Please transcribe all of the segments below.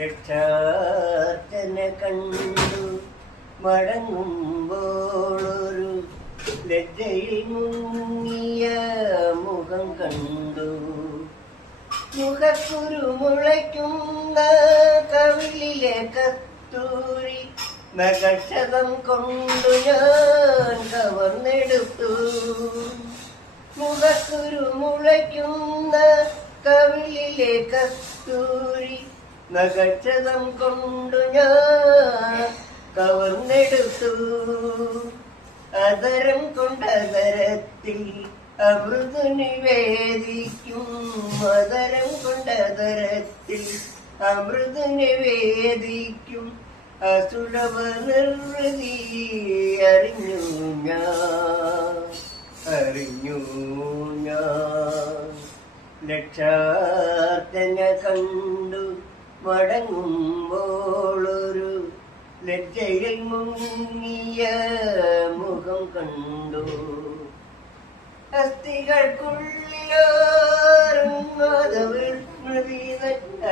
ലക്ഷാർച്ചന കണ്ടു മടങ്ങുമ്പോളൊരു ലജ്ജയിൽ മുങ്ങിയ മുഖം കണ്ടു. മുഖക്കുരു മുളയ്ക്കുന്ന കവിളിലെ കസ്തൂരി നഗക്ഷതം കൊണ്ടു ഞാൻ കവർന്നെടുത്തു. മുഖക്കുരു മുളയ്ക്കുന്ന കവിളിലെ കസ്തൂരി നഗക്ഷതം കൊണ്ടു ഞാൻ കവർന്നെടുത്തു. അതരം കൊണ്ടതരത്തിൽ അമൃതു നിവേദിക്കും. അതരം കൊണ്ടതരത്തിൽ അമൃതു നിവേദിക്കും. അസുലഭ നിർവൃതി അറിഞ്ഞു ഞാൻ ലക്ഷാർച്ചന കണ്ടു മടങ്ങുമ്പോളൊരു ലജ്ജയിൽ മുങ്ങിയ മുഖം കണ്ടു.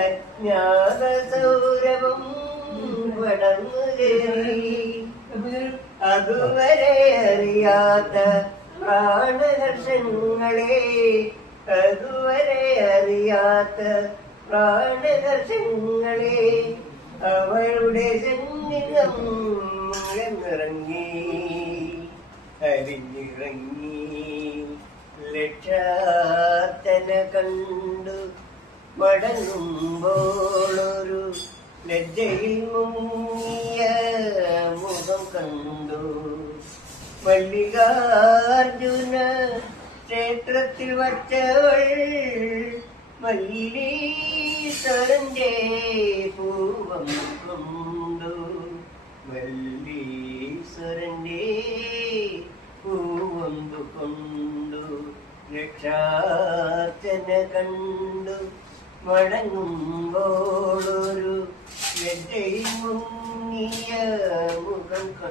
അജ്ഞാത സൗരഭം പടർന്നു കയറി. അതുവരെ അറിയാത്ത പ്രാണഹർഷങ്ങളെ, അതുവരെ അറിയാത്ത പ്രാണഹർഷങ്ങളെ അവളുടെ സന്നിധം അരിഞ്ഞിറങ്ങി. ലക്ഷാർച്ചന കണ്ടു മടങ്ങുമ്പോളൊരു ലജ്ജയിൽ മുങ്ങിയ മുഖം കണ്ടു. മല്ലികാർജുന ക്ഷേത്രത്തിൽ വച്ചവൾ മല്ലീശ്വരന്റെ പൂവം കൊണ്ടു. മല്ലീശ്വരന്റെ പൂവമ്പു കൊണ്ടു ലക്ഷാർച്ചന കണ്ടു മടങ്ങുമ്പോളൊരു ലജ്ജയിൽ മുങ്ങിയ മുഖം കണ്ടു.